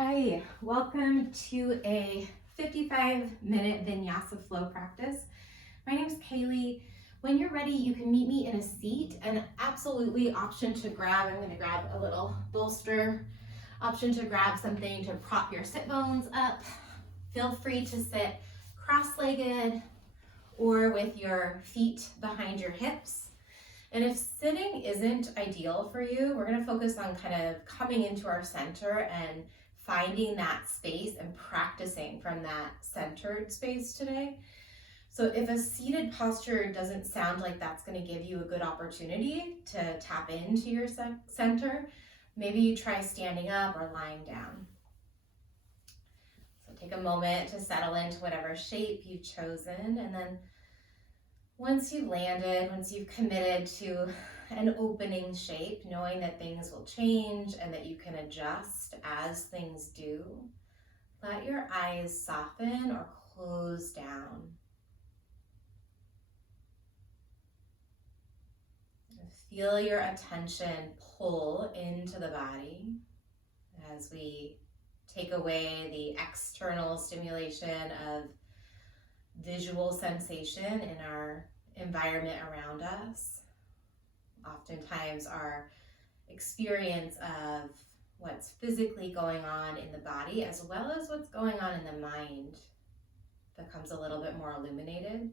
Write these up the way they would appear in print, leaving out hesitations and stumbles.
Hi, welcome to a 55-minute Vinyasa flow practice. My name is Kaylee. When you're ready, you can meet me in a seat, and absolutely option to grab, I'm going to grab a little bolster, option to grab something to prop your sit bones up. Feel free to sit cross-legged or with your feet behind your hips. And if sitting isn't ideal for you, we're going to focus on kind of coming into our center and finding that space and practicing from that centered space today. So if a seated posture doesn't sound like that's going to give you a good opportunity to tap into your center, maybe you try standing up or lying down. So take a moment to settle into whatever shape you've chosen, and then once you've landed, once you've committed to an opening shape, knowing that things will change and that you can adjust as things do, let your eyes soften or close down. Feel your attention pull into the body as we take away the external stimulation of visual sensation in our environment around us. Oftentimes our experience of what's physically going on in the body as well as what's going on in the mind becomes a little bit more illuminated.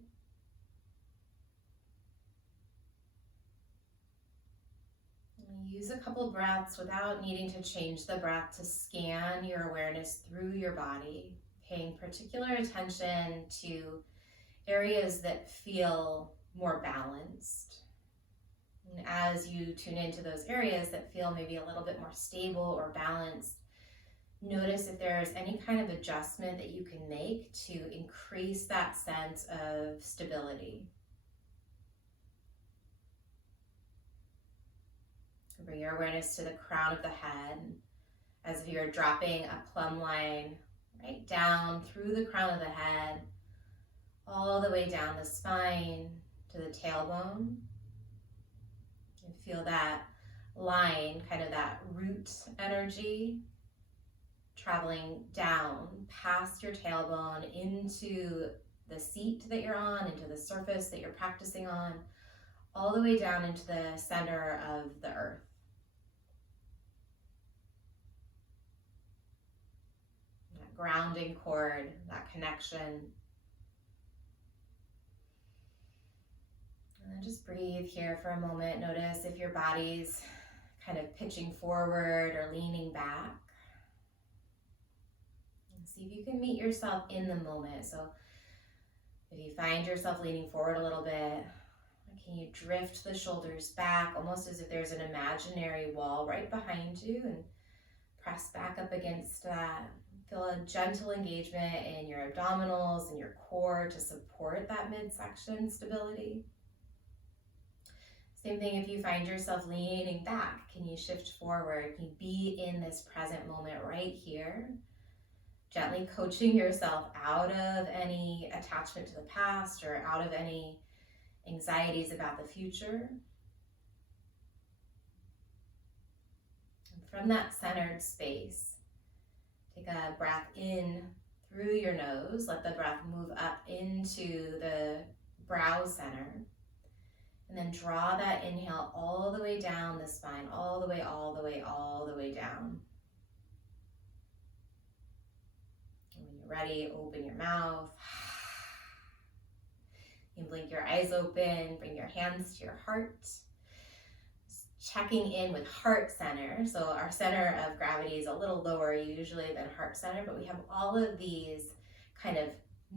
Use a couple breaths without needing to change the breath to scan your awareness through your body, paying particular attention to areas that feel more balanced. And as you tune into those areas that feel maybe a little bit more stable or balanced, notice if there's any kind of adjustment that you can make to increase that sense of stability. Bring your awareness to the crown of the head as if you're dropping a plumb line right down through the crown of the head, all the way down the spine to the tailbone. And feel that line, kind of that root energy, traveling down past your tailbone into the seat that you're on, into the surface that you're practicing on, all the way down into the center of the earth. That grounding cord, that connection. And then just breathe here for a moment. Notice if your body's kind of pitching forward or leaning back. And see if you can meet yourself in the moment. So if you find yourself leaning forward a little bit, can you drift the shoulders back, almost as if there's an imaginary wall right behind you, and press back up against that. Feel a gentle engagement in your abdominals and your core to support that midsection stability. Same thing if you find yourself leaning back. Can you shift forward? Can you be in this present moment right here? Gently coaching yourself out of any attachment to the past or out of any anxieties about the future. And from that centered space, take a breath in through your nose. Let the breath move up into the brow center. And then draw that inhale all the way down the spine, all the way, all the way, all the way down. And when you're ready, open your mouth. You can blink your eyes open, bring your hands to your heart. Just checking in with heart center. So our center of gravity is a little lower usually than heart center, but we have all of these kind of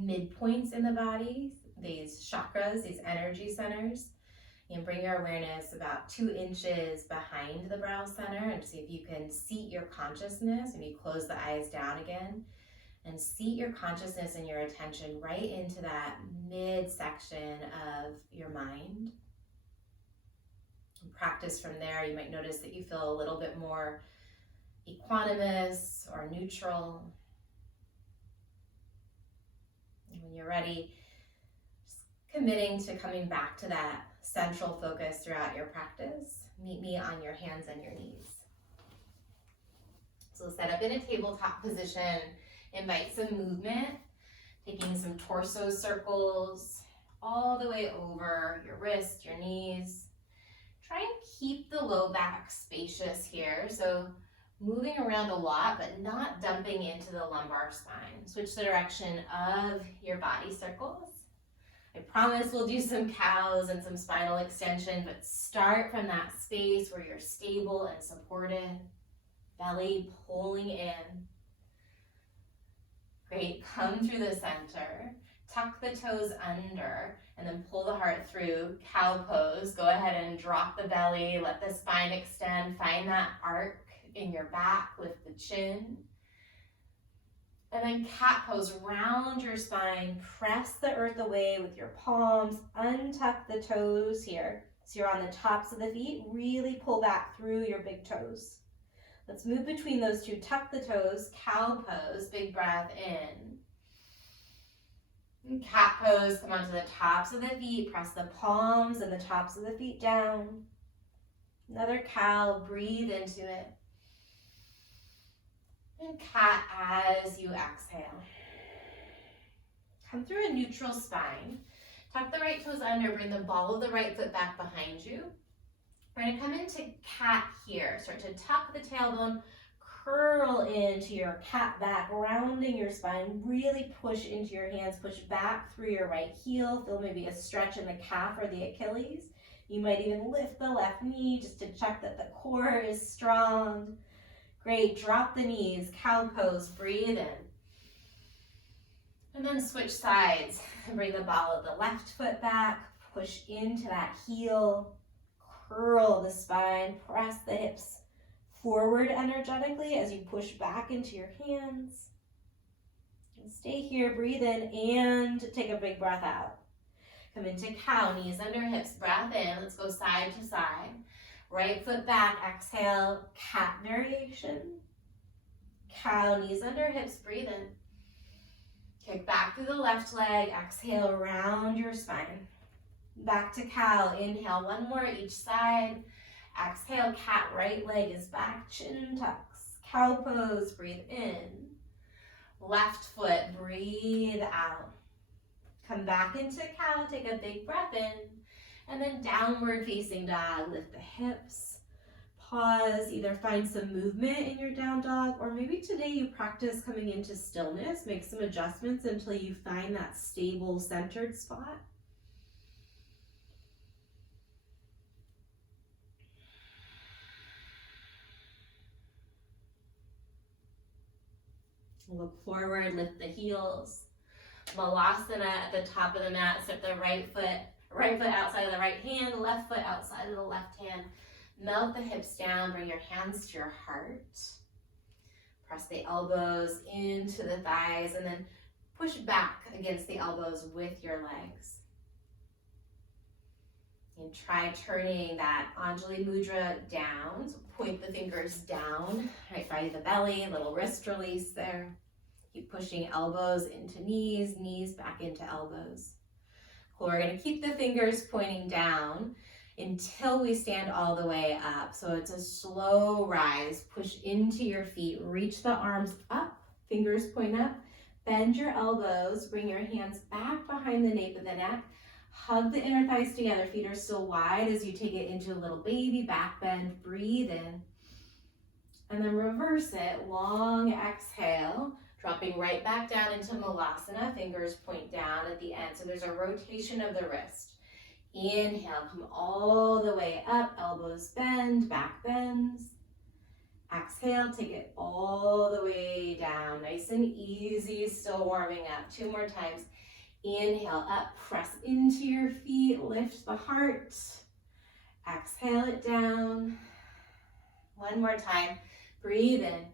midpoints in the body, these chakras, these energy centers. You can bring your awareness about 2 inches behind the brow center and see if you can seat your consciousness. Maybe close the eyes down again and seat your consciousness and your attention right into that midsection of your mind. And practice from there. You might notice that you feel a little bit more equanimous or neutral. And when you're ready, just committing to coming back to that central focus throughout your practice. Meet me on your hands and your knees. So So set up in a tabletop position, invite some movement, taking some torso circles all the way over your wrist, your knees. Try and keep the low back spacious here. So moving around a lot, but not dumping into the lumbar spine. Switch the direction of your body circles. I promise we'll do some cows and some spinal extension, but start from that space where you're stable and supported. Belly pulling in. Great, come through the center. Tuck the toes under and then pull the heart through. Cow pose. Go ahead and drop the belly. Let the spine extend. Find that arc in your back. Lift the chin. And then cat pose. Round your spine. Press the earth away with your palms. Untuck the toes here. So you're on the tops of the feet. Really pull back through your big toes. Let's move between those two. Tuck the toes. Cow pose. Big breath in. Cat pose, come onto the tops of the feet, press the palms and the tops of the feet down. Another cow, breathe into it. And cat as you exhale. Come through a neutral spine. Tuck the right toes under, bring the ball of the right foot back behind you. We're gonna come into cat here. Start to tuck the tailbone, curl into your cat back, rounding your spine. Really push into your hands, push back through your right heel. Feel maybe a stretch in the calf or the Achilles. You might even lift the left knee just to check that the core is strong. Great, drop the knees, cow pose, breathe in. And then switch sides and bring the ball of the left foot back, push into that heel, curl the spine, press the hips forward energetically as you push back into your hands. And stay here, breathe in, and take a big breath out. Come into cow, knees under hips, breath in. Let's go side to side. Right foot back, exhale, cat variation. Cow, knees under hips, breathe in. Kick back through the left leg, exhale, round your spine. Back to cow, inhale, one more each side. Exhale, cat, right leg is back, chin tucks. Cow pose, breathe in. Left foot, breathe out. Come back into cow, take a big breath in. And then downward facing dog, lift the hips. Pause, either find some movement in your down dog, or maybe today you practice coming into stillness. Make some adjustments until you find that stable, centered spot. Look forward, lift the heels. Malasana at the top of the mat. Step the right foot outside of the right hand, left foot outside of the left hand. Melt the hips down, bring your hands to your heart. Press the elbows into the thighs and then push back against the elbows with your legs. And try turning that Anjali Mudra down. So point the fingers down, right by the belly, a little wrist release there. Keep pushing elbows into knees, knees back into elbows. Cool, we're gonna keep the fingers pointing down until we stand all the way up. So it's a slow rise. Push into your feet, reach the arms up, fingers point up, bend your elbows, bring your hands back behind the nape of the neck. Hug the inner thighs together, feet are still wide as you take it into a little baby back bend, breathe in. And then reverse it, long exhale, dropping right back down into Malasana, fingers point down at the end. So there's a rotation of the wrist. Inhale, come all the way up, elbows bend, back bends. Exhale, take it all the way down, nice and easy, still warming up. 2 more times. Inhale up, press into your feet, lift the heart. Exhale it down. 1 more time, breathe in.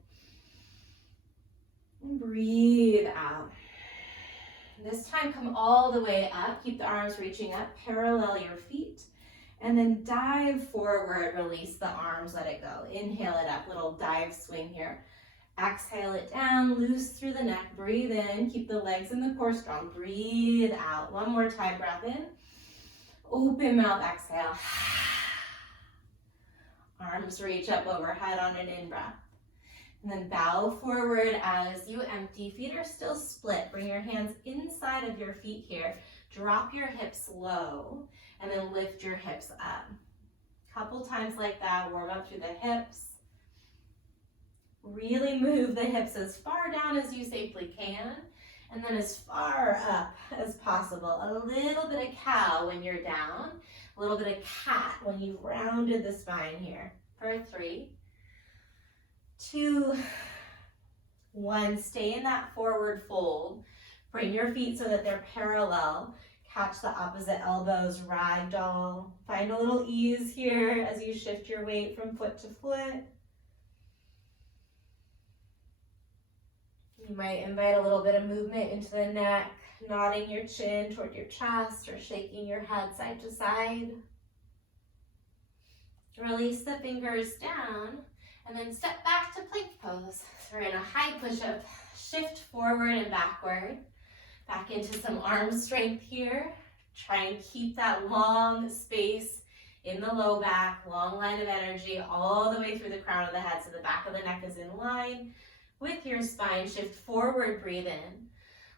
And breathe out. This time, come all the way up, keep the arms reaching up, parallel your feet, and then dive forward, release the arms, let it go. Inhale it up, little dive swing here. Exhale it down, loose through the neck, breathe in, keep the legs and the core strong, breathe out. 1 more time, breath in, open mouth, exhale. Arms reach up overhead on an in-breath. And then bow forward as you empty. Feet are still split. Bring your hands inside of your feet here. Drop your hips low and then lift your hips up. Couple times like that. Warm up through the hips. Really move the hips as far down as you safely can. And then as far up as possible. A little bit of cow when you're down. A little bit of cat when you've rounded the spine here. For 3, 2, 1. Stay in that forward fold. Bring your feet so that they're parallel. Catch the opposite elbows, ragdoll. Find a little ease here as you shift your weight from foot to foot. You might invite a little bit of movement into the neck, nodding your chin toward your chest or shaking your head side to side. Release the fingers down and then step back to plank pose. We're in a high push-up. Shift forward and backward. Back into some arm strength here. Try and keep that long space in the low back, long line of energy all the way through the crown of the head so the back of the neck is in line with your spine. Shift forward, breathe in.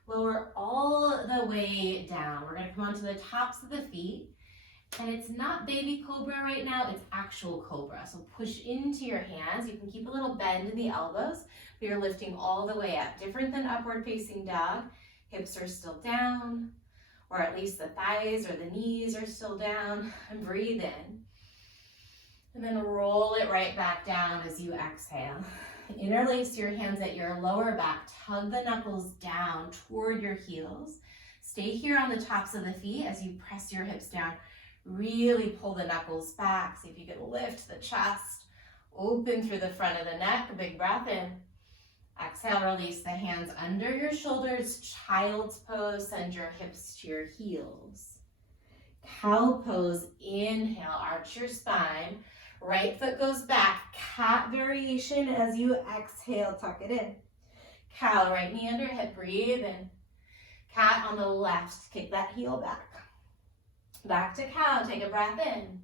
Lower all the way down. We're going to come onto the tops of the feet. And it's not baby cobra right now, it's actual cobra. So push into your hands. You can keep a little bend in the elbows, but you're lifting all the way up. Different than upward facing dog. Hips are still down, or at least the thighs or the knees are still down. And breathe in. And then roll it right back down as you exhale. Interlace your hands at your lower back. Tug the knuckles down toward your heels. Stay here on the tops of the feet as you press your hips down. Really pull the knuckles back. See if you can lift the chest. Open through the front of the neck. A big breath in. Exhale, release the hands under your shoulders. Child's pose. Send your hips to your heels. Cow pose. Inhale, arch your spine. Right foot goes back. Cat variation as you exhale, tuck it in. Cow, right knee under hip. Breathe in. Cat on the left. Kick that heel back. Back to cow, take a breath in.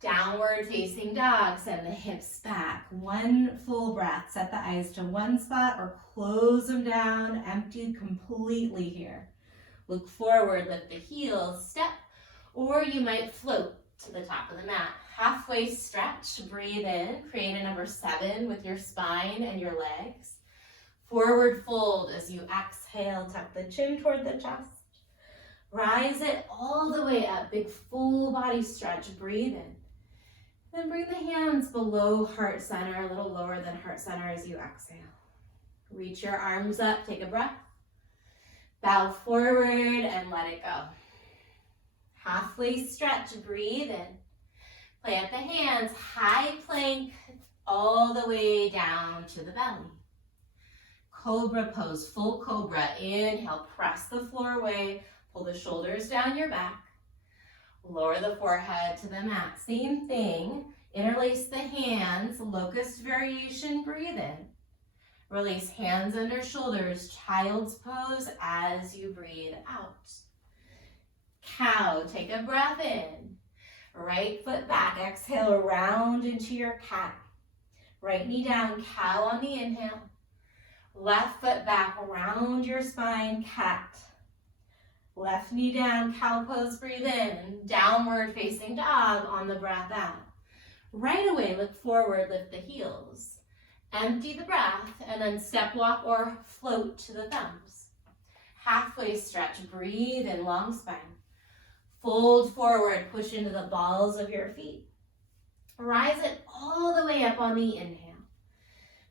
Downward facing dog, send the hips back. One full breath, set the eyes to one spot or close them down, empty completely here. Look forward, lift the heels, step, or you might float to the top of the mat. Halfway stretch, breathe in, create a number 7 with your spine and your legs. Forward fold as you exhale, tuck the chin toward the chest. Rise it all the way up, big full body stretch, breathe in. Then bring the hands below heart center, a little lower than heart center as you exhale. Reach your arms up, take a breath. Bow forward and let it go. Halfway stretch, breathe in. Plant the hands, high plank, all the way down to the belly. Cobra pose, full cobra. Inhale, press the floor away. Pull the shoulders down your back. Lower the forehead to the mat. Same thing. Interlace the hands. Locust variation. Breathe in. Release hands under shoulders. Child's pose as you breathe out. Cow. Take a breath in. Right foot back. Exhale. Round into your cat. Right knee down. Cow on the inhale. Left foot back. Round your spine. Cat. Left knee down, cow pose, breathe in. Downward facing dog on the breath out. Right away, look forward, lift the heels. Empty the breath, and then step walk or float to the thumbs. Halfway stretch, breathe in, long spine. Fold forward, push into the balls of your feet. Rise it all the way up on the inhale.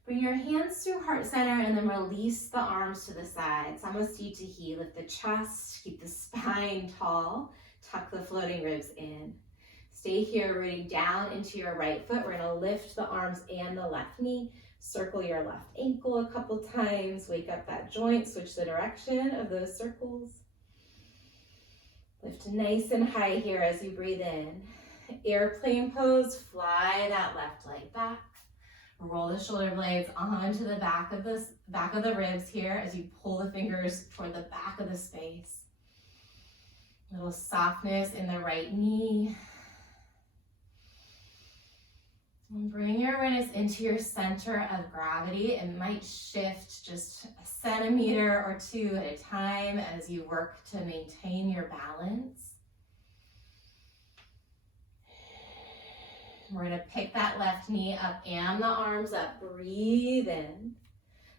Bring your hands through heart center and then release the arms to the side. Samasthiti to he. Lift the chest, keep the spine tall. Tuck the floating ribs in. Stay here, rooting down into your right foot. We're gonna lift the arms and the left knee. Circle your left ankle a couple times. Wake up that joint, switch the direction of those circles. Lift nice and high here as you breathe in. Airplane pose, fly that left leg back. Roll the shoulder blades onto the back of the ribs here as you pull the fingers toward the back of the space. A little softness in the right knee. And bring your awareness into your center of gravity. It might shift just a centimeter or two at a time as you work to maintain your balance. We're going to pick that left knee up and the arms up. Breathe in.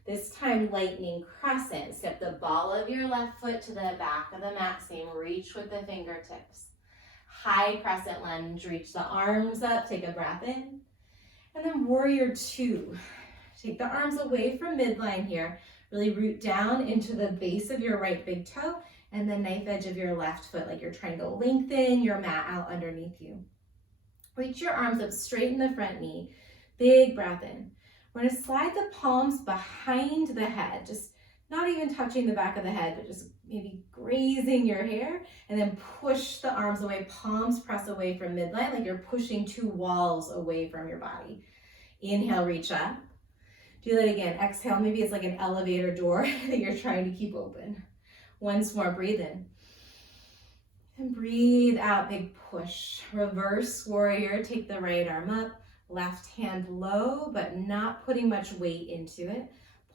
This time, lightning crescent. Step the ball of your left foot to the back of the mat. Same reach with the fingertips. High crescent lunge. Reach the arms up. Take a breath in. And then warrior two. Take the arms away from midline here. Really root down into the base of your right big toe and the knife edge of your left foot, like you're trying to lengthen your mat out underneath you. Reach your arms up, straighten the front knee. Big breath in. We're going to slide the palms behind the head, just not even touching the back of the head, but just maybe grazing your hair, and then push the arms away. Palms press away from midline, like you're pushing two walls away from your body. Inhale, reach up. Do that again. Exhale, maybe it's like an elevator door that you're trying to keep open. Once more, breathe in. And breathe out, big push. Reverse warrior, take the right arm up, left hand low, but not putting much weight into it.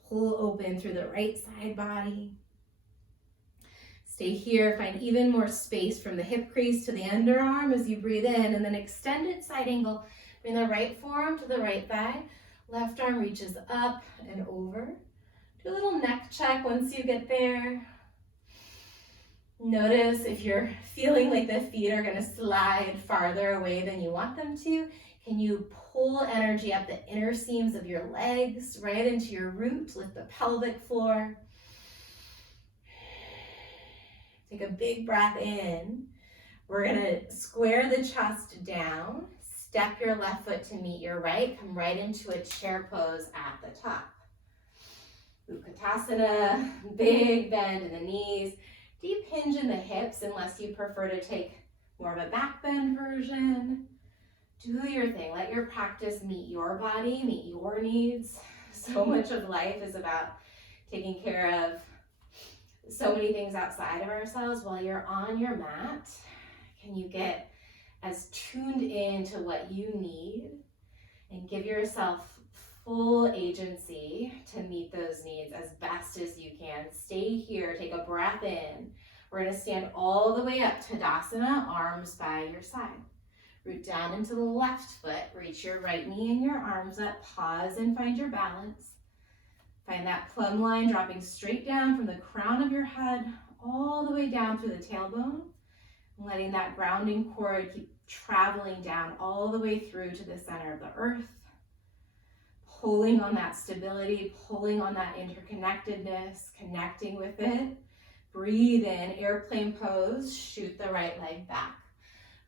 Pull open through the right side body. Stay here, find even more space from the hip crease to the underarm as you breathe in, and then extended side angle. Bring the right forearm to the right thigh. Left arm reaches up and over. Do a little neck check once you get there. Notice if you're feeling like the feet are going to slide farther away than you want them to. Can you pull energy up the inner seams of your legs, right into your root? Lift the pelvic floor. Take a big breath in. We're going to square the chest down. Step your left foot to meet your right. Come right into a chair pose at the top. Utkatasana, big bend in the knees. Deep hinge in the hips unless you prefer to take more of a back bend version. Do your thing. Let your practice meet your body, meet your needs. So much of life is about taking care of so many things outside of ourselves. While you're on your mat, can you get as tuned in to what you need and give yourself full agency to meet those needs as best as you can. Stay here, take a breath in. We're going to stand all the way up, Tadasana, arms by your side. Root down into the left foot, reach your right knee and your arms up, pause and find your balance. Find that plumb line dropping straight down from the crown of your head all the way down through the tailbone, letting that grounding cord keep traveling down all the way through to the center of the earth. Pulling on that stability, pulling on that interconnectedness, connecting with it. Breathe in, airplane pose, shoot the right leg back.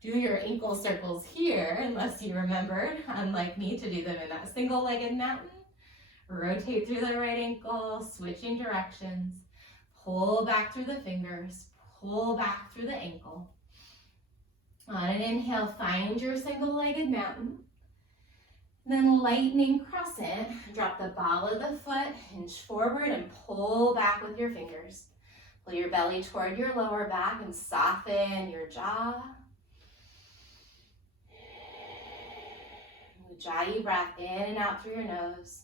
Do your ankle circles here, unless you remembered, unlike me, to do them in that single-legged mountain. Rotate through the right ankle, switching directions. Pull back through the fingers, pull back through the ankle. On an inhale, find your single-legged mountain. Then lightning crescent, drop the ball of the foot, hinge forward and pull back with your fingers. Pull your belly toward your lower back and soften your jaw. Ujjayi breath in and out through your nose.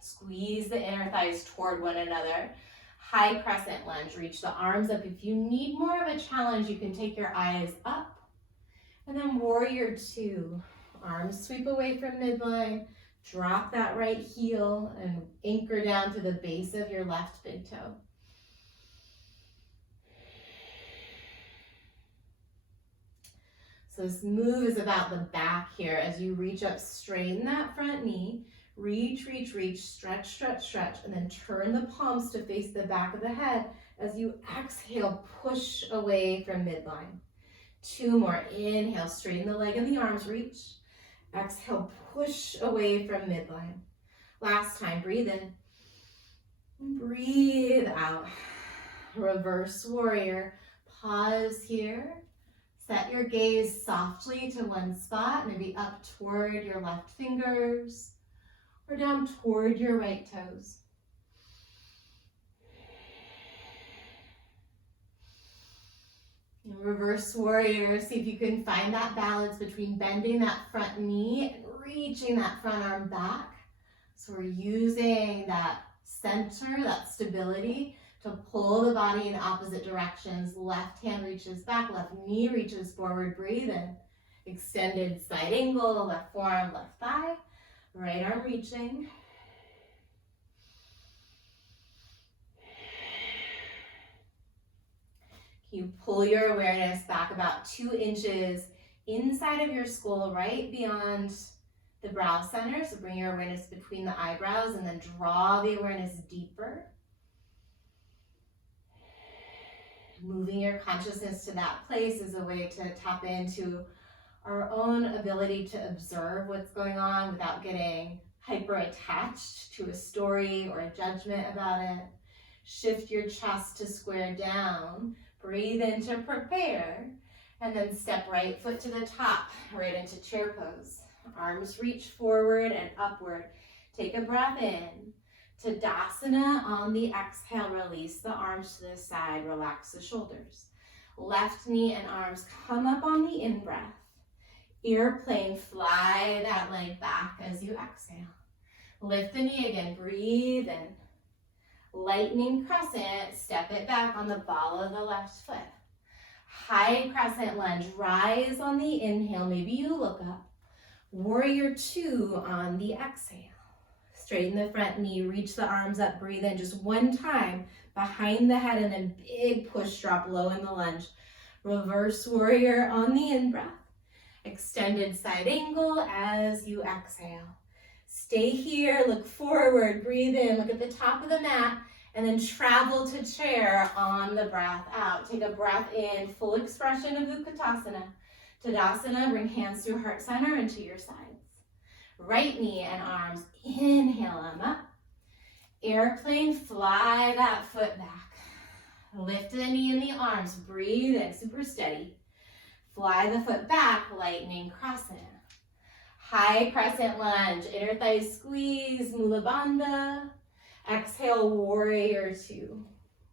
Squeeze the inner thighs toward one another. High crescent lunge, reach the arms up. If you need more of a challenge, you can take your eyes up. And then warrior two, arms sweep away from midline, drop that right heel and anchor down to the base of your left big toe. So this move is about the back here. As you reach up, straighten that front knee, reach, reach, reach, stretch, stretch, stretch, and then turn the palms to face the back of the head. As you exhale, push away from midline. Two more. Inhale, straighten the leg and the arms, reach. Exhale, push away from midline. Last time, breathe in. Breathe out. Reverse warrior. Pause here. Set your gaze softly to one spot, maybe up toward your left fingers or down toward your right toes. Reverse warrior, see if you can find that balance between bending that front knee and reaching that front arm back. So we're using that center, that stability, to pull the body in opposite directions. Left hand reaches back, left knee reaches forward, breathe in. Extended side angle, left forearm, left thigh, right arm reaching. You pull your awareness back about 2 inches inside of your skull, right beyond the brow center. So bring your awareness between the eyebrows and then draw the awareness deeper. Moving your consciousness to that place is a way to tap into our own ability to observe what's going on without getting hyper attached to a story or a judgment about it. Shift your chest to square down. Breathe in to prepare. And then step right foot to the top, right into chair pose. Arms reach forward and upward. Take a breath in. Tadasana. On the exhale, release the arms to the side. Relax the shoulders. Left knee and arms come up on the in-breath. Airplane, fly that leg back as you exhale. Lift the knee again, breathe in. Lightning crescent, step it back on the ball of the left foot. High crescent lunge, rise on the inhale, maybe you look up. Warrior 2 on the exhale. Straighten the front knee, reach the arms up, breathe in just one time behind the head and then big push drop low in the lunge. Reverse warrior on the in-breath. Extended side angle as you exhale. Stay here, look forward, breathe in, look at the top of the mat, and then travel to chair on the breath out. Take a breath in, full expression of Utkatasana. Tadasana, bring hands to heart center and to your sides. Right knee and arms, inhale them up. Airplane, fly that foot back. Lift the knee and the arms, breathe in, super steady. Fly the foot back, lightning crescent. High crescent lunge, inner thigh squeeze, Mula Bandha. Exhale, warrior 2.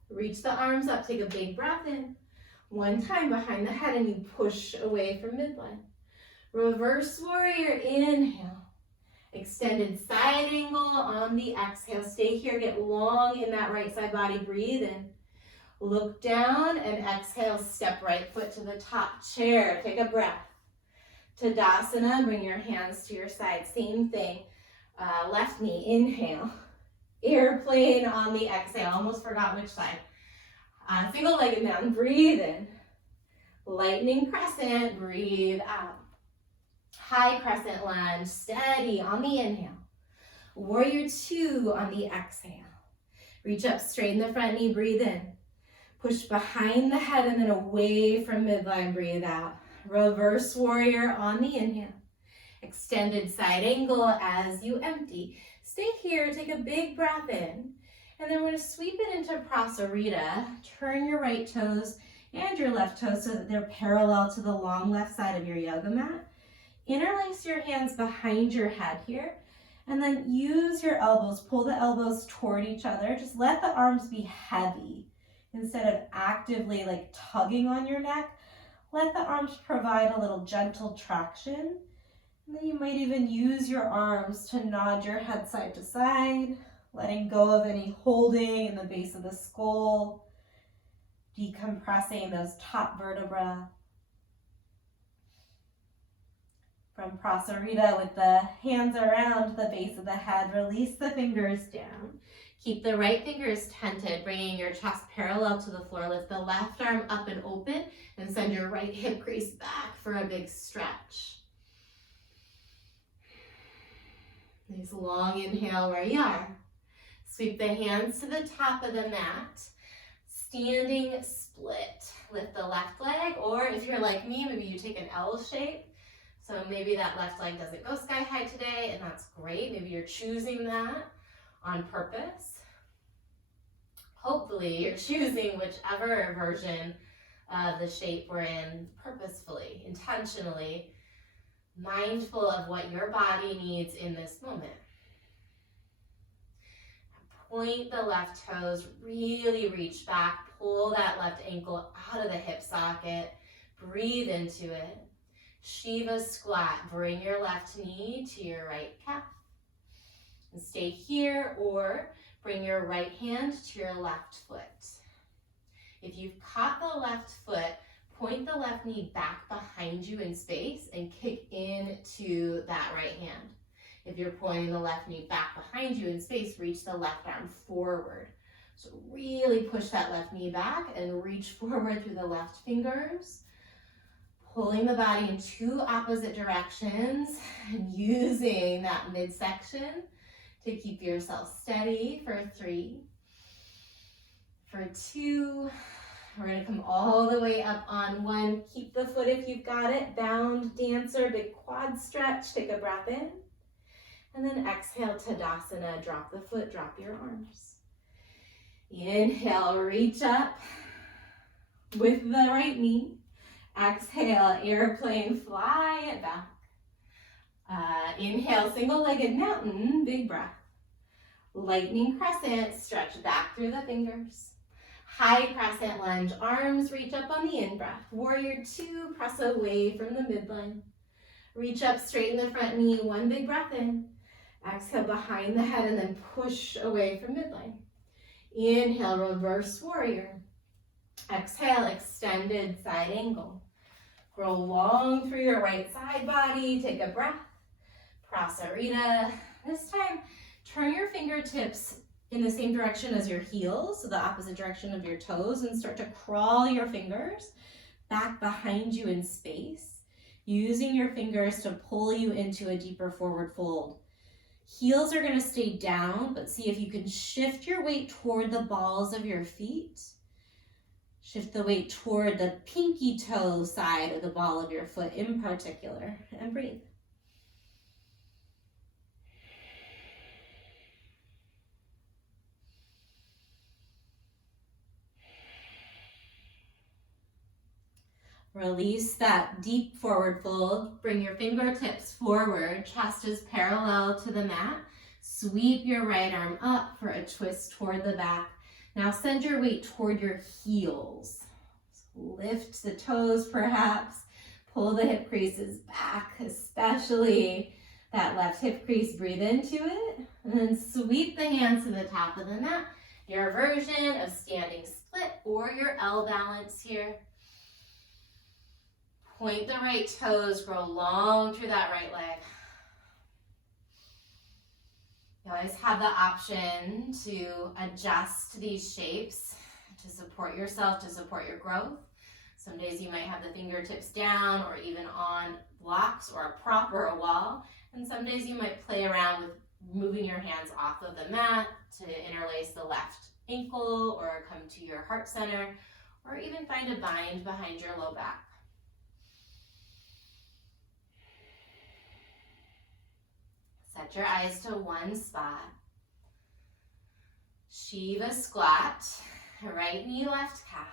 Reach the arms up, take a big breath in. One time behind the head and you push away from midline. Reverse warrior, inhale. Extended side angle on the exhale. Stay here, get long in that right side body, breathe in. Look down and exhale, step right foot to the top chair. Take a breath. Tadasana, bring your hands to your side. Same thing. Left knee, inhale. Airplane on the exhale. Almost forgot which side. Single-legged mountain, breathe in. Lightning crescent, breathe out. High crescent lunge, steady on the inhale. Warrior 2 on the exhale. Reach up, straighten the front knee, breathe in. Push behind the head and then away from midline, breathe out. Reverse warrior on the inhale. Extended side angle as you empty. Stay here, take a big breath in. And then we're going to sweep it into Prasarita. Turn your right toes and your left toes so that they're parallel to the long left side of your yoga mat. Interlace your hands behind your head here. And then use your elbows, pull the elbows toward each other. Just let the arms be heavy. Instead of actively like tugging on your neck, let the arms provide a little gentle traction. And then you might even use your arms to nod your head side to side, letting go of any holding in the base of the skull, decompressing those top vertebrae. From Prasarita, with the hands around the base of the head, release the fingers down. Keep the right fingers tented, bringing your chest parallel to the floor. Lift the left arm up and open, and send your right hip crease back for a big stretch. Nice long inhale where you are. Sweep the hands to the top of the mat. Standing split. Lift the left leg, or if you're like me, maybe you take an L shape. So maybe that left leg doesn't go sky high today, and that's great. Maybe you're choosing that on purpose. Hopefully you're choosing whichever version of the shape we're in purposefully, intentionally, mindful of what your body needs in this moment. Point the left toes, really reach back, pull that left ankle out of the hip socket. Breathe into it. Shiva squat. Bring your left knee to your right calf. And stay here, or bring your right hand to your left foot. If you've caught the left foot, point the left knee back behind you in space and kick into that right hand. If you're pointing the left knee back behind you in space, reach the left arm forward. So really push that left knee back and reach forward through the left fingers, pulling the body in two opposite directions and using that midsection to keep yourself steady for 3, for 2. We're gonna come all the way up on 1. Keep the foot if you've got it. Bound dancer, big quad stretch. Take a breath in. And then exhale, Tadasana. Drop the foot, drop your arms. Inhale, reach up with the right knee. Exhale, airplane, fly it back. Inhale, single-legged mountain, big breath. Lightning crescent, stretch back through the fingers. High crescent lunge, arms reach up on the in-breath. Warrior 2, press away from the midline. Reach up, straighten the front knee, 1 big breath in. Exhale behind the head and then push away from midline. Inhale, reverse warrior. Exhale, extended side angle. Grow long through your right side body. Take a breath. Prasarita. This time, turn your fingertips in the same direction as your heels, so the opposite direction of your toes, and start to crawl your fingers back behind you in space, using your fingers to pull you into a deeper forward fold. Heels are going to stay down, but see if you can shift your weight toward the balls of your feet. Shift the weight toward the pinky toe side of the ball of your foot in particular, and breathe. Release that deep forward fold. Bring your fingertips forward. Chest is parallel to the mat. Sweep your right arm up for a twist toward the back. Now send your weight toward your heels. Lift the toes perhaps. Pull the hip creases back, especially that left hip crease. Breathe into it. And then sweep the hands to the top of the mat. Your version of standing split or your L balance here. Point the right toes, grow long through that right leg. You always have the option to adjust these shapes to support yourself, to support your growth. Some days you might have the fingertips down or even on blocks or a prop or a wall. And some days you might play around with moving your hands off of the mat to interlace the left ankle or come to your heart center, or even find a bind behind your low back. Set your eyes to one spot. Shiva squat, right knee, left calf.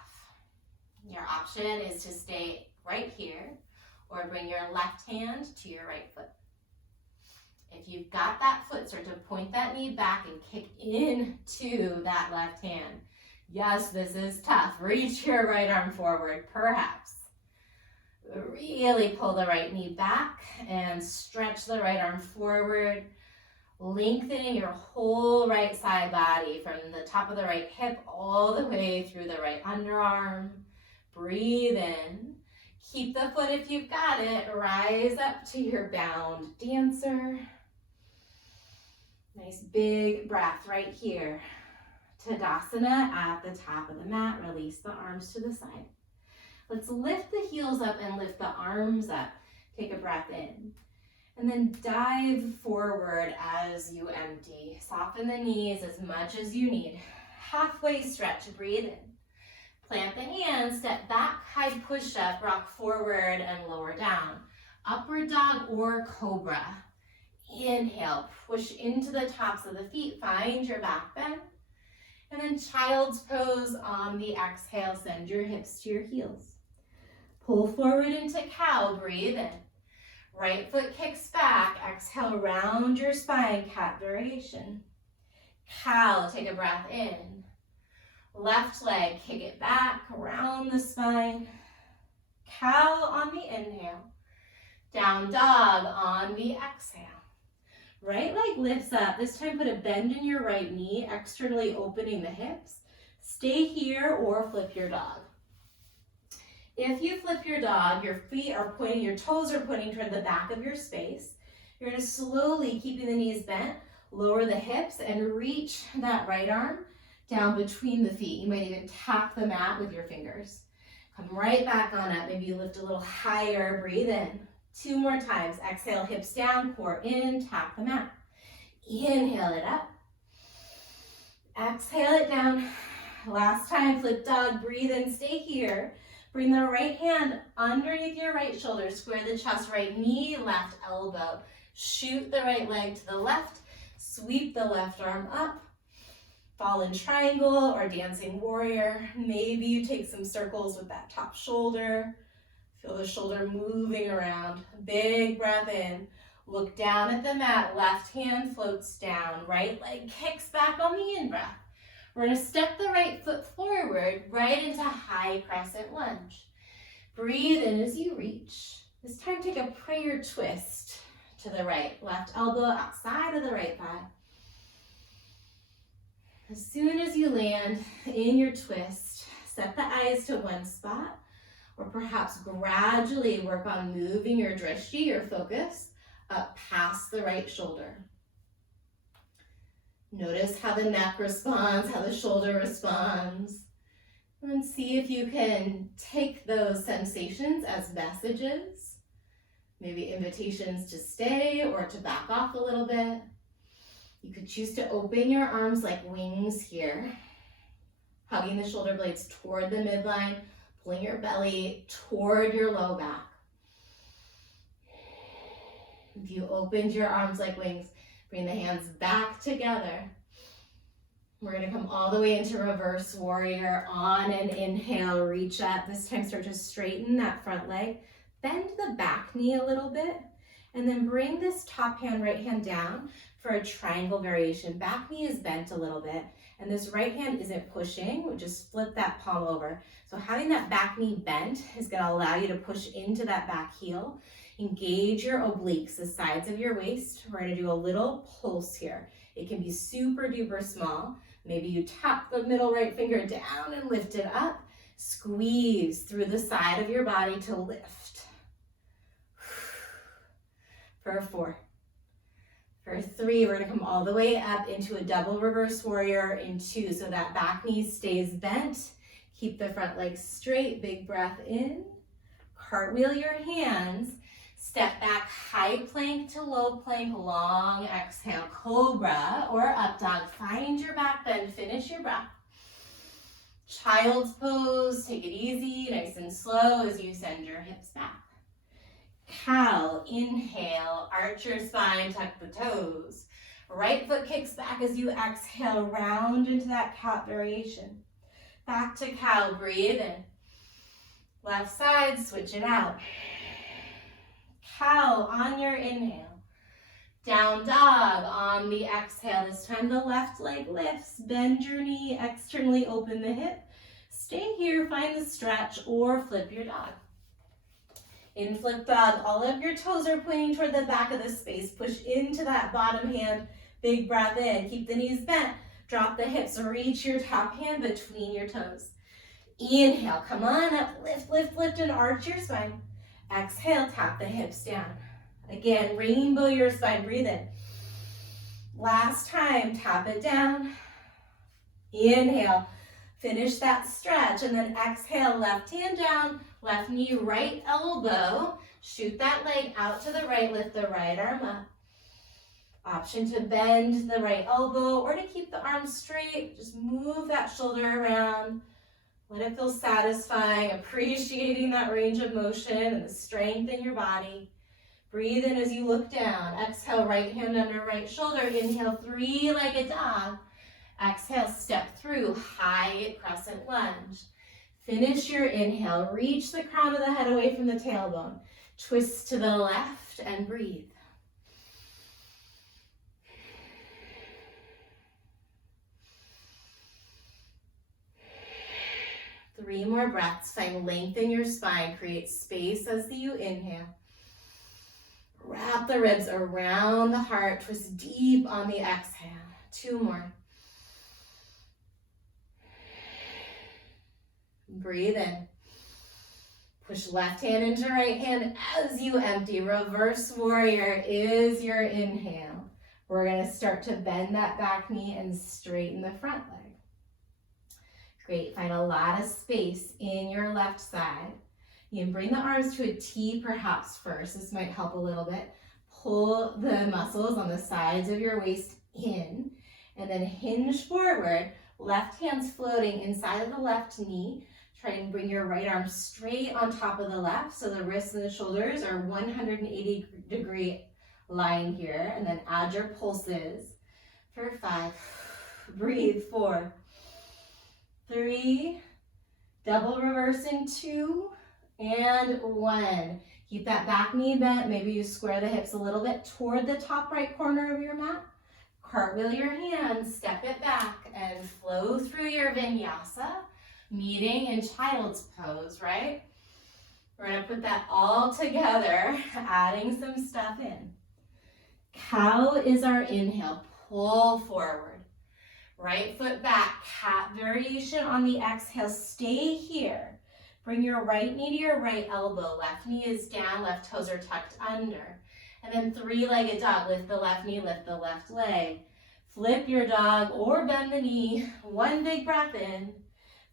Your option is to stay right here or bring your left hand to your right foot. If you've got that foot, start to point that knee back and kick into that left hand. Yes, this is tough. Reach your right arm forward, perhaps. Really pull the right knee back and stretch the right arm forward, lengthening your whole right side body from the top of the right hip all the way through the right underarm. Breathe in. Keep the foot if you've got it. Rise up to your bound dancer. Nice big breath right here. Tadasana at the top of the mat. Release the arms to the side. Let's lift the heels up and lift the arms up. Take a breath in. And then dive forward as you empty. Soften the knees as much as you need. Halfway stretch, breathe in. Plant the hands, step back, high push-up, rock forward and lower down. Upward dog or cobra. Inhale, push into the tops of the feet, find your back bend. And then child's pose on the exhale, send your hips to your heels. Pull forward into cow, breathe in. Right foot kicks back, exhale, round your spine, cat duration. Cow, take a breath in. Left leg, kick it back, around the spine. Cow on the inhale. Down dog on the exhale. Right leg lifts up. This time put a bend in your right knee, externally opening the hips. Stay here or flip your dog. If you flip your dog, your feet are pointing, your toes are pointing toward the back of your space. You're going to slowly, keeping the knees bent, lower the hips and reach that right arm down between the feet. You might even tap the mat with your fingers. Come right back on up. Maybe you lift a little higher. Breathe in. 2 more times. Exhale, hips down, core in, tap the mat. Inhale it up. Exhale it down. Last time, flip dog. Breathe in, stay here. Bring the right hand underneath your right shoulder. Square the chest, right knee, left elbow. Shoot the right leg to the left. Sweep the left arm up. Fallen triangle or dancing warrior. Maybe you take some circles with that top shoulder. Feel the shoulder moving around. Big breath in. Look down at the mat. Left hand floats down. Right leg kicks back on the in-breath. We're going to step the right foot forward, right into high crescent lunge. Breathe in as you reach. This time take a prayer twist to the right. Left elbow outside of the right thigh. As soon as you land in your twist, set the eyes to one spot, or perhaps gradually work on moving your drishti, your focus, up past the right shoulder. Notice how the neck responds, how the shoulder responds, and see if you can take those sensations as messages, maybe invitations to stay or to back off a little bit. You could choose to open your arms like wings here, hugging the shoulder blades toward the midline, pulling your belly toward your low back. If you opened your arms like wings, bring the hands back together. We're going to come all the way into reverse warrior. On an inhale, reach up. This time start to straighten that front leg. Bend the back knee a little bit. And then bring this top hand, right hand down for a triangle variation. Back knee is bent a little bit. And this right hand isn't pushing. We'll just flip that palm over. So having that back knee bent is going to allow you to push into that back heel. Engage your obliques, the sides of your waist. We're going to do a little pulse here. It can be super duper small. Maybe you tap the middle right finger down and lift it up. Squeeze through the side of your body to lift. For 4. For 3, we're going to come all the way up into a double reverse warrior in 2. So that back knee stays bent. Keep the front leg straight. Big breath in. Cartwheel your hands. Step back, high plank to low plank, long exhale, cobra or up dog. Find your back bend, finish your breath. Child's pose, take it easy, nice and slow as you send your hips back. Cow, inhale, arch your spine, tuck the toes. Right foot kicks back as you exhale, round into that cat variation. Back to cow, breathe in. Left side, switch it out. Cow on your inhale. Down dog on the exhale. This time the left leg lifts. Bend your knee, externally open the hip. Stay here, find the stretch or flip your dog. In flip dog, all of your toes are pointing toward the back of the space. Push into that bottom hand. Big breath in. Keep the knees bent. Drop the hips. Reach your top hand between your toes. Inhale, come on up. Lift, lift, lift and arch your spine. Exhale, tap the hips down. Again, rainbow your spine, breathe in. Last time, tap it down. Inhale, finish that stretch, and then exhale, left hand down, left knee, right elbow. Shoot that leg out to the right, lift the right arm up. Option to bend the right elbow or to keep the arm straight. Just move that shoulder around. Let it feel satisfying, appreciating that range of motion and the strength in your body. Breathe in as you look down. Exhale, right hand under right shoulder. Inhale, 3-legged dog. Exhale, step through, high crescent lunge. Finish your inhale. Reach the crown of the head away from the tailbone. Twist to the left and breathe. more breaths. Find length in your spine. Create space as you inhale. Wrap the ribs around the heart. Twist deep on the exhale. 2 more. Breathe in. Push left hand into right hand as you empty. Reverse warrior is your inhale. We're going to start to bend that back knee and straighten the front leg. Great. Find a lot of space in your left side. You can bring the arms to a T perhaps first. This might help a little bit. Pull the muscles on the sides of your waist in, and then hinge forward. Left hand's floating inside of the left knee. Try and bring your right arm straight on top of the left, so the wrists and the shoulders are 180-degree line here, and then add your pulses for 5. Breathe. 4, 3, double reverse in 2, and 1. Keep that back knee bent. Maybe you square the hips a little bit toward the top right corner of your mat. Cartwheel your hands, step it back, and flow through your vinyasa, meeting in child's pose, right? We're going to put that all together, adding some stuff in. Cow is our inhale. Pull forward. Right foot back, cat variation on the exhale. Stay here. Bring your right knee to your right elbow. Left knee is down, left toes are tucked under. And then 3-legged dog. Lift the left knee, lift the left leg. Flip your dog or bend the knee. 1 big breath in.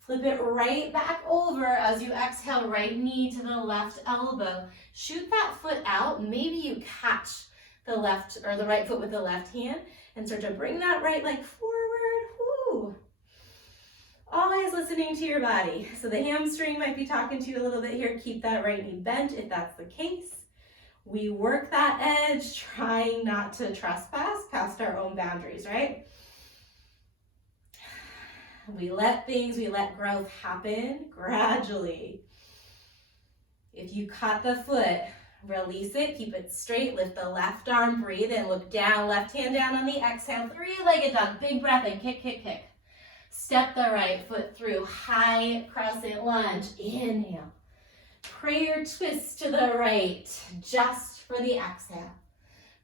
Flip it right back over as you exhale, right knee to the left elbow. Shoot that foot out. Maybe you catch the left or the right foot with the left hand and start to bring that right leg forward. Woo. Always listening to your body. So the hamstring might be talking to you a little bit here. Keep that right knee bent if that's the case. We work that edge, trying not to trespass past our own boundaries, right? We let growth happen gradually. If you caught the foot, release it, keep it straight, lift the left arm, breathe in, look down, left hand down on the exhale, 3-legged dog, big breath in, kick, kick, kick. Step the right foot through, high crescent lunge, inhale. Prayer twist to the right, just for the exhale.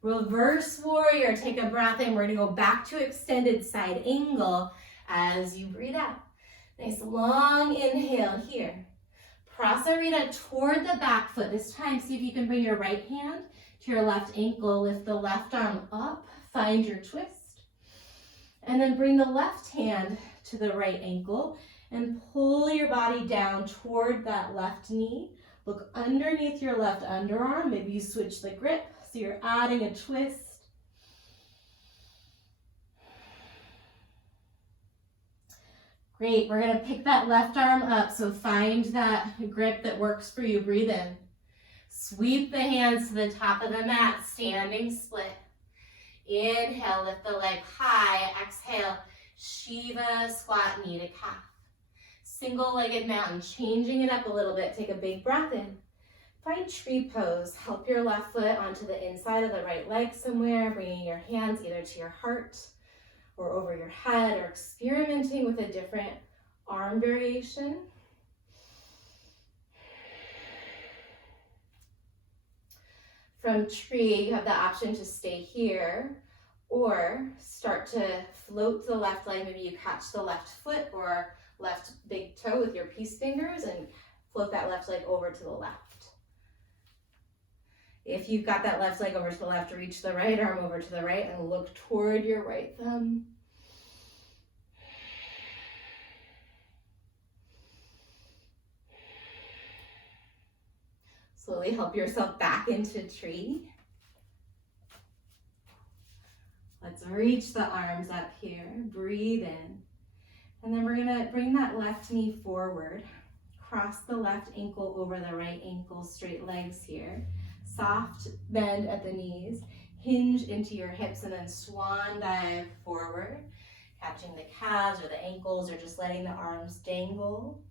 Reverse warrior, take a breath in, we're gonna go back to extended side angle as you breathe out. Nice long inhale here. Prasarita toward the back foot. This time, see if you can bring your right hand to your left ankle, lift the left arm up, find your twist. And then bring the left hand to the right ankle and pull your body down toward that left knee. Look underneath your left underarm. Maybe you switch the grip, so you're adding a twist. Great, we're gonna pick that left arm up, so find that grip that works for you. Breathe in. Sweep the hands to the top of the mat, standing split. Inhale, lift the leg high. Exhale, Shiva squat, knee to calf. Single-legged mountain, changing it up a little bit. Take a big breath in. Find tree pose. Help your left foot onto the inside of the right leg somewhere, bringing your hands either to your heart or over your head, or experimenting with a different arm variation. From tree, you have the option to stay here or start to float to the left leg. Maybe you catch the left foot or left big toe with your peace fingers and float that left leg over to the left. If you've got that left leg over to the left, reach the right arm over to the right and look toward your right thumb. Slowly help yourself back into tree. Let's reach the arms up here. Breathe in. And then we're gonna bring that left knee forward. Cross the left ankle over the right ankle, straight legs here. Soft bend at the knees. Hinge into your hips and then swan dive forward. Catching the calves or the ankles or just letting the arms dangle.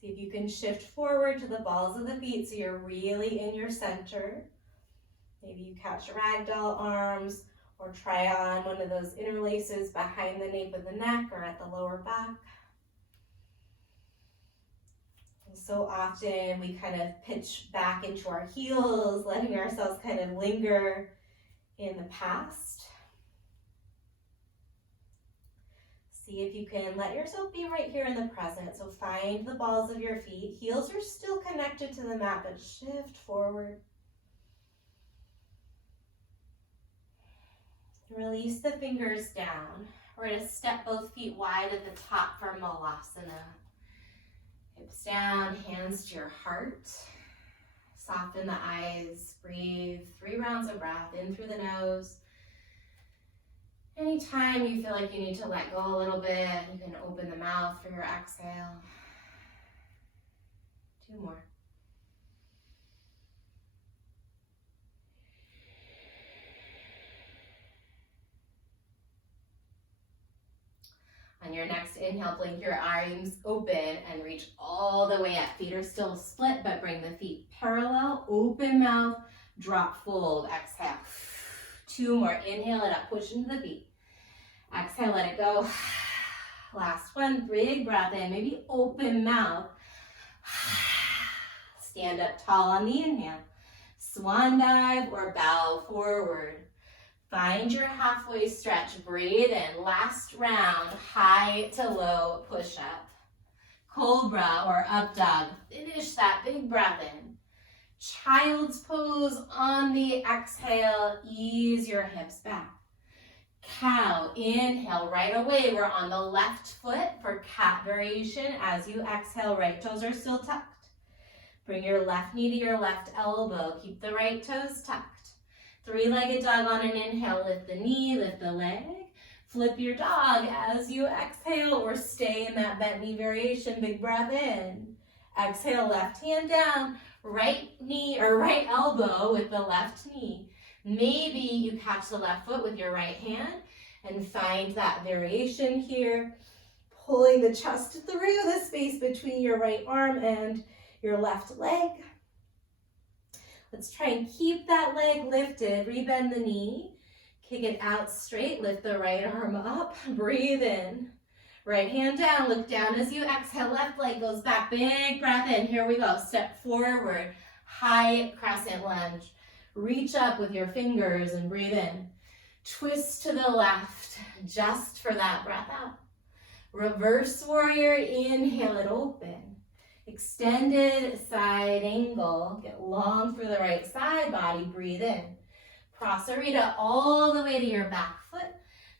See if you can shift forward to the balls of the feet so you're really in your center. Maybe you catch ragdoll arms Or try on one of those interlaces behind the nape of the neck or at the lower back. And so often we kind of pitch back into our heels, letting ourselves kind of linger in the past. See if you can let yourself be right here in the present. So find the balls of your feet. Heels are still connected to the mat, but shift forward. Release the fingers down. We're going to step both feet wide at the top for Malasana. Hips down, hands to your heart. Soften the eyes. Breathe 3 rounds of breath in through the nose. Anytime you feel like you need to let go a little bit, you can open the mouth for your exhale. 2 more. On your next inhale, blink your arms open and reach all the way up. Feet are still split, but bring the feet parallel. Open mouth, drop, fold, exhale. 2 more. Inhale it up, push into the feet. Exhale, let it go. Last one, big breath in, maybe open mouth. Stand up tall on the inhale. Swan dive or bow forward. Find your halfway stretch, breathe in. Last round, high to low push up. Cobra or up dog. Finish that big breath in. Child's pose on the exhale, ease your hips back. Cow, inhale right away. We're on the left foot for cat variation. As you exhale, right toes are still tucked. Bring your left knee to your left elbow. Keep the right toes tucked. 3-legged dog on an inhale. Lift the knee, lift the leg. Flip your dog as you exhale or stay in that bent knee variation. Big breath in. Exhale, left hand down. Right knee or right elbow with the left knee. Maybe you catch the left foot with your right hand and find that variation here. Pulling the chest through the space between your right arm and your left leg. Let's try and keep that leg lifted. Rebend the knee. Kick it out straight. Lift the right arm up. Breathe in. Right hand down. Look down as you exhale. Left leg goes back. Big breath in. Here we go. Step forward. High crescent lunge. Reach up with your fingers and breathe in. Twist to the left just for that breath out. Reverse warrior, inhale it open. Extended side angle, get long through the right side body, breathe in. Prasarita all the way to your back foot.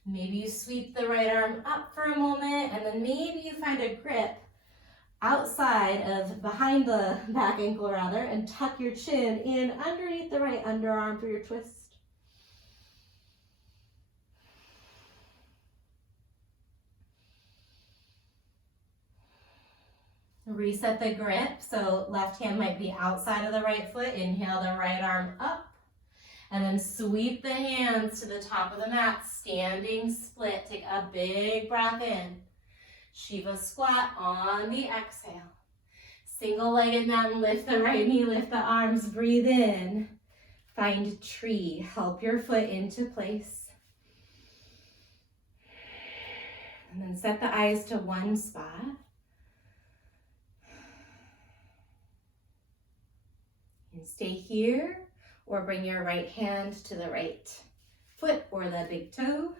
Maybe you sweep the right arm up for a moment and then maybe you find a grip outside of behind the back ankle rather and tuck your chin in underneath the right underarm for your twist. Reset the grip, so left hand might be outside of the right foot. Inhale the right arm up and then sweep the hands to the top of the mat, standing split. Take a big breath in. Shiva squat on the exhale. Single-legged mountain, lift the right knee, lift the arms, breathe in. Find tree, help your foot into place. And then set the eyes to one spot. And stay here, or bring your right hand to the right foot or the big toe.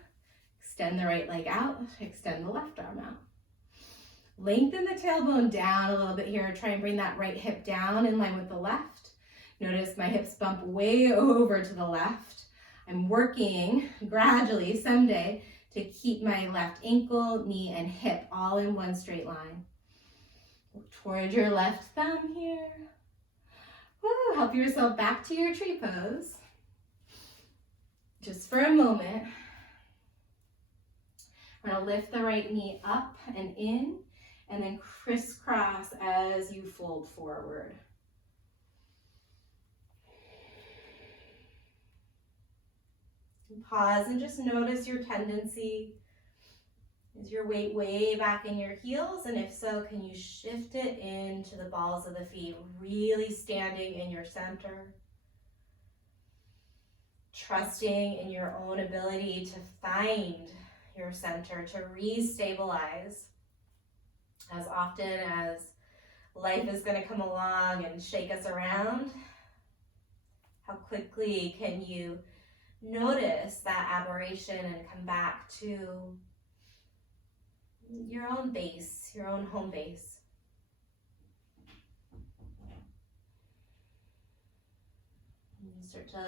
Extend the right leg out, extend the left arm out. Lengthen the tailbone down a little bit here. Try and bring that right hip down in line with the left. Notice my hips bump way over to the left. I'm working gradually someday to keep my left ankle, knee, and hip all in one straight line. Look toward your left thumb here. Woo, help yourself back to your tree pose. Just for a moment. I'm going to lift the right knee up and in, and then crisscross as you fold forward. And pause and just notice your tendency. Is your weight way back in your heels? And if so, can you shift it into the balls of the feet, really standing in your center? trusting in your own ability to find your center, to re-stabilize. As often as life is going to come along and shake us around, how quickly can you notice that aberration and come back to your own base, your own home base. And you start to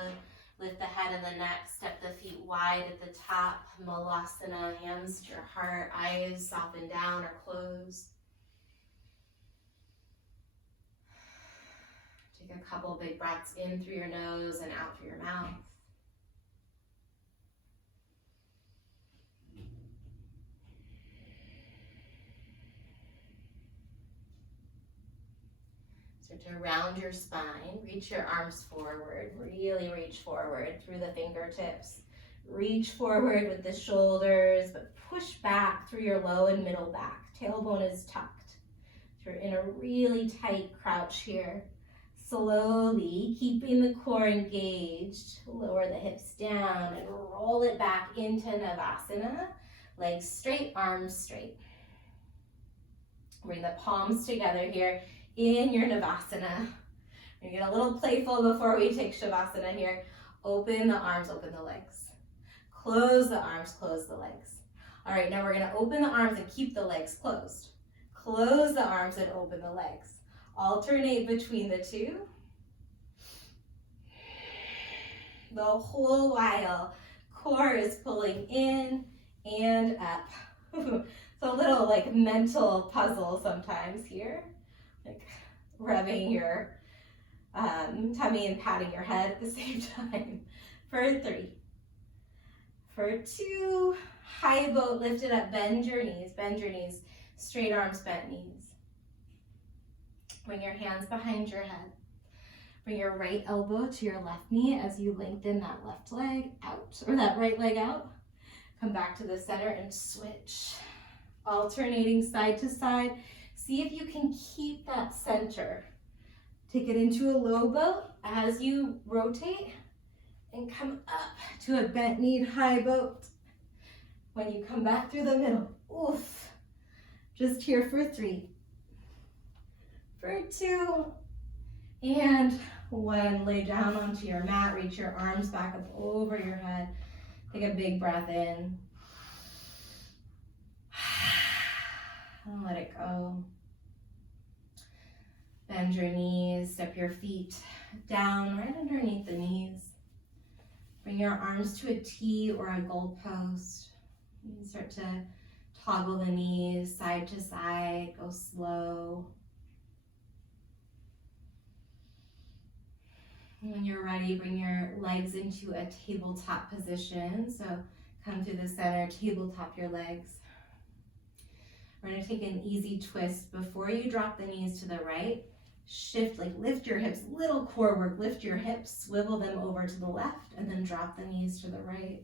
lift the head and the neck, step the feet wide at the top, Malasana, hands to your heart, eyes soften down or close. Take a couple big breaths in through your nose and out through your mouth. Start to round your spine, reach your arms forward, really reach forward through the fingertips. Reach forward with the shoulders, but push back through your low and middle back. Tailbone is tucked. So you're in a really tight crouch here. Slowly, keeping the core engaged, lower the hips down and roll it back into Navasana. Legs straight, arms straight. Bring the palms together here in your Navasana. We're gonna get a little playful before we take Shavasana here. Open the arms, open the legs. Close the arms, close the legs. All right, now we're gonna open the arms and keep the legs closed. Close the arms and open the legs. Alternate between the two. The whole while, core is pulling in and up. It's a little like mental puzzle sometimes here. Like rubbing your tummy and patting your head at the same time. For 3. For 2, high boat, lift it up, bend your knees, straight arms, bent knees. Bring your hands behind your head. Bring your right elbow to your left knee as you lengthen that left leg out, or that right leg out. Come back to the center and switch. Alternating side to side. See if you can keep that center. Take it into a low boat as you rotate and come up to a bent knee high boat. When you come back through the middle, oof. Just here for 3. For 2, and 1. Lay down onto your mat, reach your arms back up over your head. Take a big breath in. And let it go. Bend your knees, step your feet down right underneath the knees. Bring your arms to a T or a goalpost. You start to toggle the knees side to side, go slow. When you're ready, bring your legs into a tabletop position. So come to the center, tabletop your legs. We're going to take an easy twist. Before you drop the knees to the right, shift, like lift your hips, little core work, lift your hips, swivel them over to the left, and then drop the knees to the right.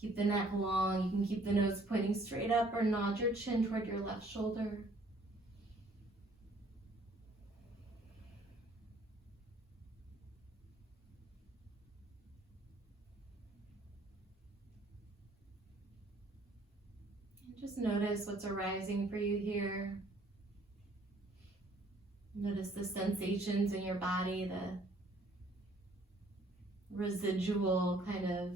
Keep the neck long. You can keep the nose pointing straight up or nod your chin toward your left shoulder. Just notice what's arising for you here. Notice the sensations in your body, the residual kind of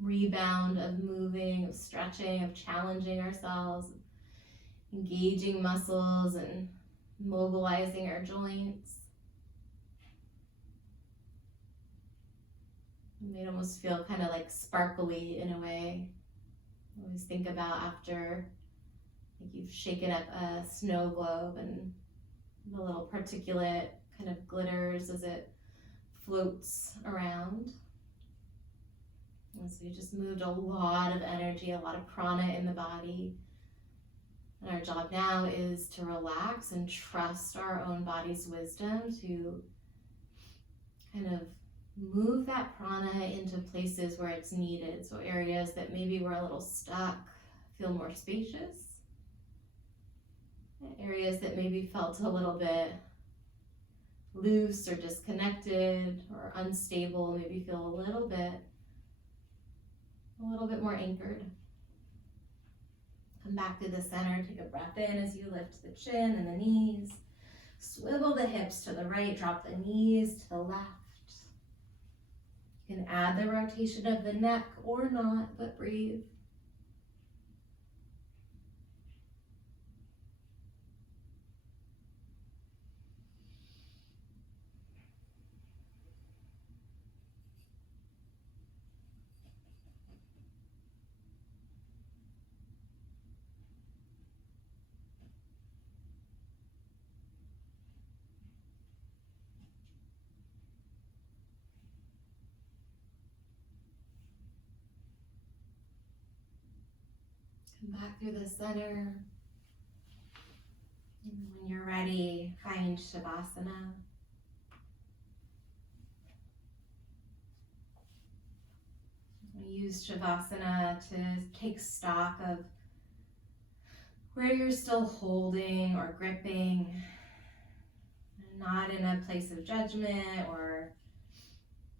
rebound of moving, of stretching, of challenging ourselves, engaging muscles and mobilizing our joints. You may almost feel kind of like sparkly in a way. I always think about after like you've shaken up a snow globe and the little particulate kind of glitters as it floats around. And so you just moved a lot of energy, a lot of prana in the body. And our job now is to relax and trust our own body's wisdom to kind of move that prana into places where it's needed. So areas that maybe we're a little stuck, feel more spacious. Areas that maybe felt a little bit loose or disconnected or unstable, maybe feel a little bit more anchored. Come back to the center, take a breath in as you lift the chin and the knees. Swivel the hips to the right, drop the knees to the left. You can add the rotation of the neck or not, but breathe. Come back through the center. And when you're ready, find Shavasana. Use Shavasana to take stock of where you're still holding or gripping, not in a place of judgment or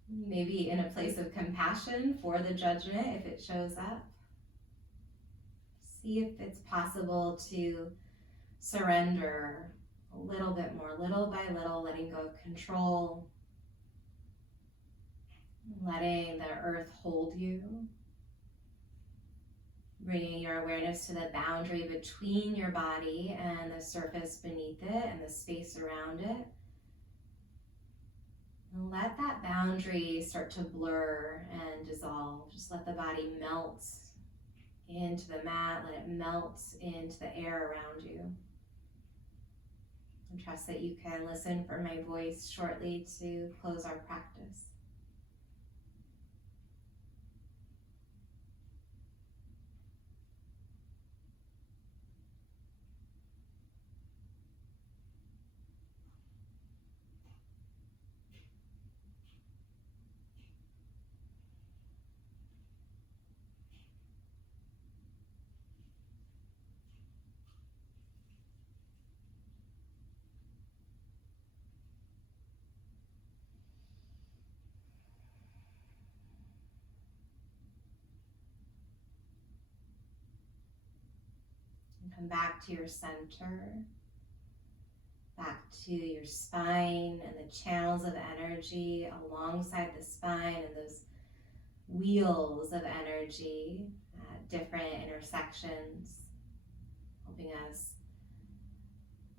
maybe in a place of compassion for the judgment if it shows up. See if it's possible to surrender a little bit more, little by little, letting go of control, letting the earth hold you, bringing your awareness to the boundary between your body and the surface beneath it and the space around it. And let that boundary start to blur and dissolve. Just let the body melt into the mat, let it melt into the air around you. And trust that you can listen for my voice shortly to close our practice. Come back to your center, back to your spine and the channels of energy alongside the spine and those wheels of energy at different intersections, helping us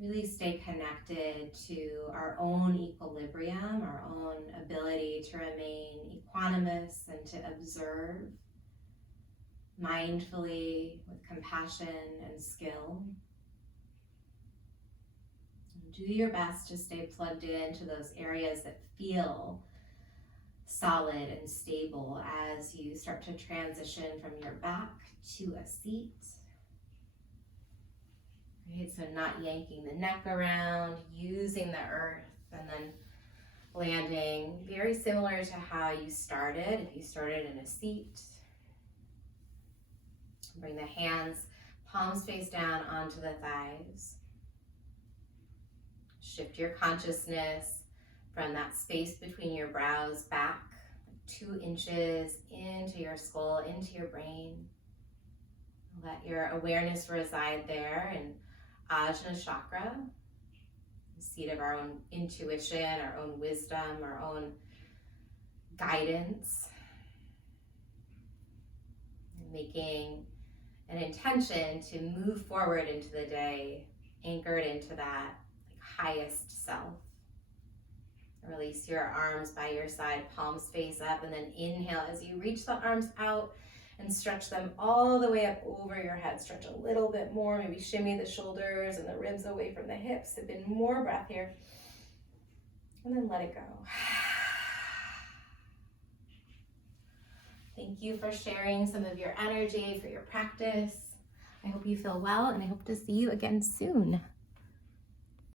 really stay connected to our own equilibrium, our own ability to remain equanimous and to observe mindfully with compassion and skill. And do your best to stay plugged into those areas that feel solid and stable as you start to transition from your back to a seat. Right, so not yanking the neck around, using the earth, and then landing very similar to how you started, if you started in a seat. Bring the hands, palms face down onto the thighs. Shift your consciousness from that space between your brows back 2 inches into your skull, into your brain. Let your awareness reside there in Ajna chakra, the seat of our own intuition, our own wisdom, our own guidance. Making an intention to move forward into the day, anchored into that highest self. Release your arms by your side, palms face up, and then inhale as you reach the arms out and stretch them all the way up over your head. Stretch a little bit more, maybe shimmy the shoulders and the ribs away from the hips. Sip in more breath here. And then let it go. Thank you for sharing some of your energy for your practice. I hope you feel well, and I hope to see you again soon.